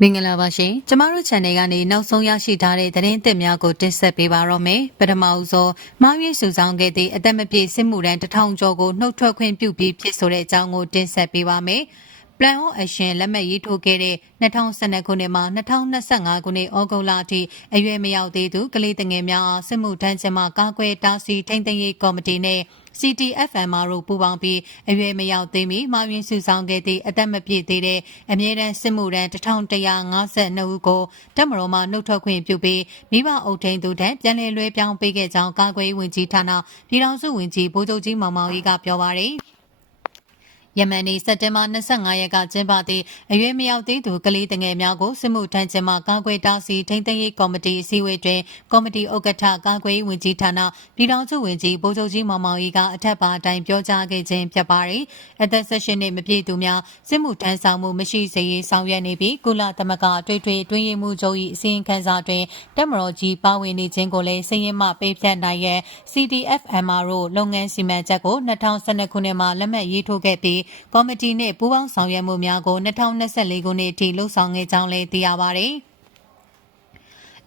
မင်္ဂလာပါရှင်ကျမတို့ channel ကနေနောက်ဆုံးရရှိထားတဲ့သတင်းသစ်များကိုတင်ဆက်ပေးပါရမယ်ပထမဦးဆုံးမှားယွင်းစုဆောင်းခဲ့တဲ့အသက်မပြည့်စစ်မှုထမ်း1000ကျော်ကိုနှုတ်ထွက်ခွင့်ပြုပြီးဖြစ်ဆိုတဲ့အကြောင်းကိုတင်ဆက်ပေးပါမယ်Plan of Action လက်မှတ်ရေးထိုးခဲ့တဲ့2012ခုနှစ်မှ2025ခုနှစ်ဩဂုတ်လအထိအရွယ်မရောက်သေးသူကလေးငယ်များအားစစ်မှုထမ်းခြင်းမှကာကွယ်တားဆီးထိန်းသိမ်းရေးကော်မတီနဲ့ CTFMR တို့ပူးပေါင်းပြီးအရွယ်မရောက်သေးမီမှားယွင်းစုဆောင်းခဲ့သည့်အသက်မပြည့်သေးတဲ့အမြဲတမ်းစစ်မှုထမ်း1152ဦးကိုတပ်မတော်မှနှုတ်ထွက်ခွင့်ပြုပြီးမိဘအုပ်ထိန်းသူထံပြန်လည်လွှဲပြောင်းပေးခဲ့ကြောင်းကာကွယ်ရေးဝန်ကြီးဌာနပြည်ထောင်စုဝန်ကြီးဗိုလ်ချုပ်ကြီးမောင်မောင်အေးကပြောပါရယ်ယမန်နေ့စက်တင်ဘာ25ရက်ကကျင်းပသည့်အရွယ်မရောက်သေးသူကလေးငယ်များကိုစစ်မှုထမ်းခြင်းမှကာကွယ်တားဆီးထိန်းသိမ်းရေးကော်မတီအစည်းအဝေးတွင်ကော်မတီဥက္ကဋ္ဌကာကွယ်ရေးဝန်ကြီးဌာနပြည်ထောင်စုဝန်ကြီးဗိုလ်ချုပ်ကြီးမောင်မောင်အေးကအထက်ပါအတိုင်းပြောကြားခဲ့ခြင်းဖြစ်ပါသည်အသက်16နှစ်မပြည့်သူများစစ်မှုထမ်းဆောင်မှုမရှိစေရေးဆောင်ရွက်နေပြီးကုလသမဂ္ဂအတွင်းတွင်းရေးမှုချုပ်၏အစီရင်ခံစာတွင်တပ်မတော်ကြီးပါဝင်နေခြင်းကိုလည်းစည်ရင်မှပေးဖြတ်နိုင်ရန် CTFMR တို့လုပ်ငန်းစီမံချက်ကို2012ခုနှစ်မှာလက်မှတ်ရေးထိုးခဲ့ပြီးကော်မတီနှင့်ပူးပေါင်းဆောင်ရွက်မှုများကို2024ခုနှစ်အထိလှုပ်ဆောင်ခဲ့ကြောင်းလည်းသိရပါသည်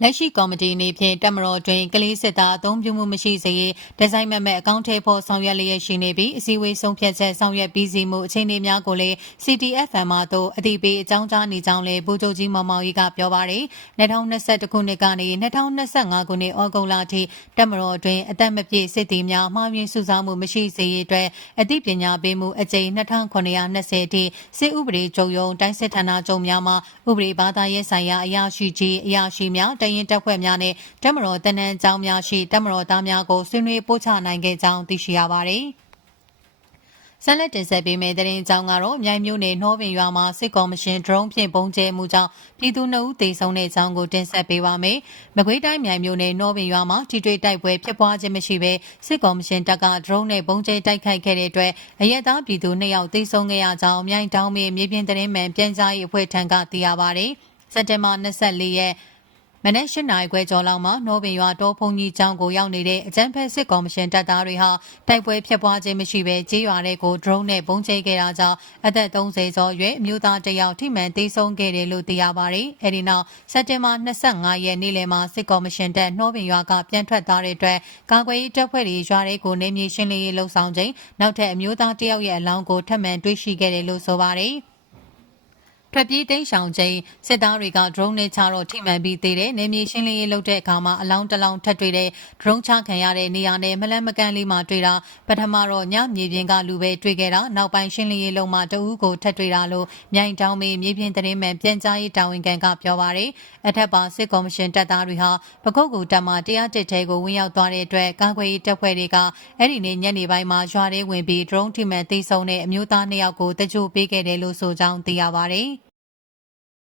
လက်ရှိကော်မတီအနေဖြင့်တပ်မတော်တွင်ကလေးစစ်သားအသုံးပြုမှုမရှိစေရေးဒီဇိုင်းမဲ့အကောင့်ထဲပေါ်ဆောင်ရွက်လျက်ရှိနေပြီးအစည်းအဝေးဆုံးဖြတ်ချက်ဆောင်ရွက်ပြီးစီမှုအခြေအနေများကိုလည်း CTFM မှသို့အသိပေးအကြောင်းကြားနေကြောင်းလည်းဗိုလ်ချုပ်ကြီးမောင်မောင်ကြီးကပြောပါရယ်2021ခုနှစ်ကနေ2025ခုနှစ်ဩဂုတ်လထိတပ်မတော်တွင်အသက်မပြည့်စစ်သည်များမှားယွင်းစုဆောင်းမှုမရှိစေရေးအတွက်အသိပညာပေးမှုအကြိမ်2920အထိစစ်ဥပဒေချုပ်ရုံးတိုင်းစစ်ဌာနချုပ်များမှဥပဒေဘာသာရေးဆိုင်ရာအရာရှိကြီးအရာရှိများရင်တပ်ဖွဲ့များနဲ့တပ်မတော်တနန်းကျောင်းများရှိတပ်မတော်သားများကိုဆွေးနွေးပို့ချနိုင်ခဲ့ကြောင်းသိရှိရပါတယ်။ဆက်လက်တင်ဆက်ပေးမယ့်သတင်းကြောင်းကတော့မြိုင်မြို့နယ်နှောပင်ရွာမှာစစ်ကော်မရှင်ဒရုန်းဖြင့်ပုံကျဲမှုကြောင့်ပြည်သူ2ဦးသေဆုံးတဲ့အကြောင်းကိုတင်ဆက်ပေးပါမယ်။မကွေးတိုင်းမြိုင်မြို့နယ်နှောပင်ရွာမှာထိတွေ့တိုက်ပွဲဖြစ်ပွားခြင်းမရှိဘဲစစ်ကော်မရှင်တပ်ကဒရုန်းနဲ့ပုံကျဲတိုက်ခိုက်ခဲ့တဲ့အတွက်အရက်သားပြည်သူ2ယောက်သေဆုံးခဲ့ရကြောင်းမြိုင်တောင်မြေမြေပြင်သတင်းမှန်ပြန်ကြားရေးအဖွဲ့ထံကသိရပါတယ်။စက်တင်ဘာ24ရက်မနက်၈နာရီခွဲကျော်လောက်မှာနှောပင်ရွာတောဖုန်ကြီးကျောင်းကိုရောက်နေတဲ့အကြမ်းဖက်စစ်ကော်မရှင်တပ်သားတွေဟာတိုက်ပွဲဖြစ်ပွားခြင်းမရှိဘဲကြေးရွာတွေကိုဒရုန်းနဲ့ပုံကျဲခဲ့တာကြောင့်အသက်30ကျော်ရွယ်အမျိုးသားတစ်ယောက်ထိမှန်သေဆုံးခဲ့တယ်လို့သိရပါတယ်။အဲဒီနောက်စက်တင်ဘာ25ရက်နေ့လယ်မှာစစ်ကော်မရှင်တပ်နှောပင်ရွာကပြန်ထွက်သွားတဲ့အတွက်ကာကွယ်ရေးတပ်ဖွဲ့တွေရွာတွေကိုနေမြေရှင်းလင်းရေးလှုပ်ဆောင်ချိန်နောက်ထပ်အမျိုးသားတစ်ယောက်ရဲ့အလောင်းကိုထပ်မံတွေ့ရှိခဲ့တယ်လို့ဆိုပါတယ်။ထွက်ပြေးတိမ်းရှောင်ချိန်စစ်သားတွေကဒရုန်းနဲ့ချတော့ထိမှန်ပြီးသေးတဲ့နေမြေရှင်းလင်းရေးလုပ်တဲ့အခါမှာအလောင်းတစ်လောင်းထပ်တွေ့တဲ့ဒရုန်းချခံရတဲ့နေရာနဲ့မလန့်မကန့်လေးမှာတွေ့တာပထမတော့ညမြေပြင်ကလူပဲတွေ့ခဲ့တာနောက်ပိုင်းရှင်းလင်းရေးလုံးမှာတအူးကိုထပ်တွေ့တာလို့မြိုင်တောင်မေမြေပြင်သတင်းမှန်ပြန်ကြားရေးတာဝန်ခံကပြောပါရယ်အထက်ပါစစ်ကော်မရှင်တပ်သားတွေဟာပကုတ်ကူတပ်မှ101ထဲကိုဝင်ရောက်သွားတဲ့အတွက်ကာကွယ်ရေးတပ်ဖွဲ့တွေကအဲ့ဒီနေ့ညနေပိုင်းမှာရွာထဲဝင်ပြီးဒရုန်းထိမှန်သေဆုံးတဲ့အမျိုးသား2ယောက်ကိုတကြိုပေးခဲ့တယ်လို့ဆိုကြောင်းသိရပါရယ်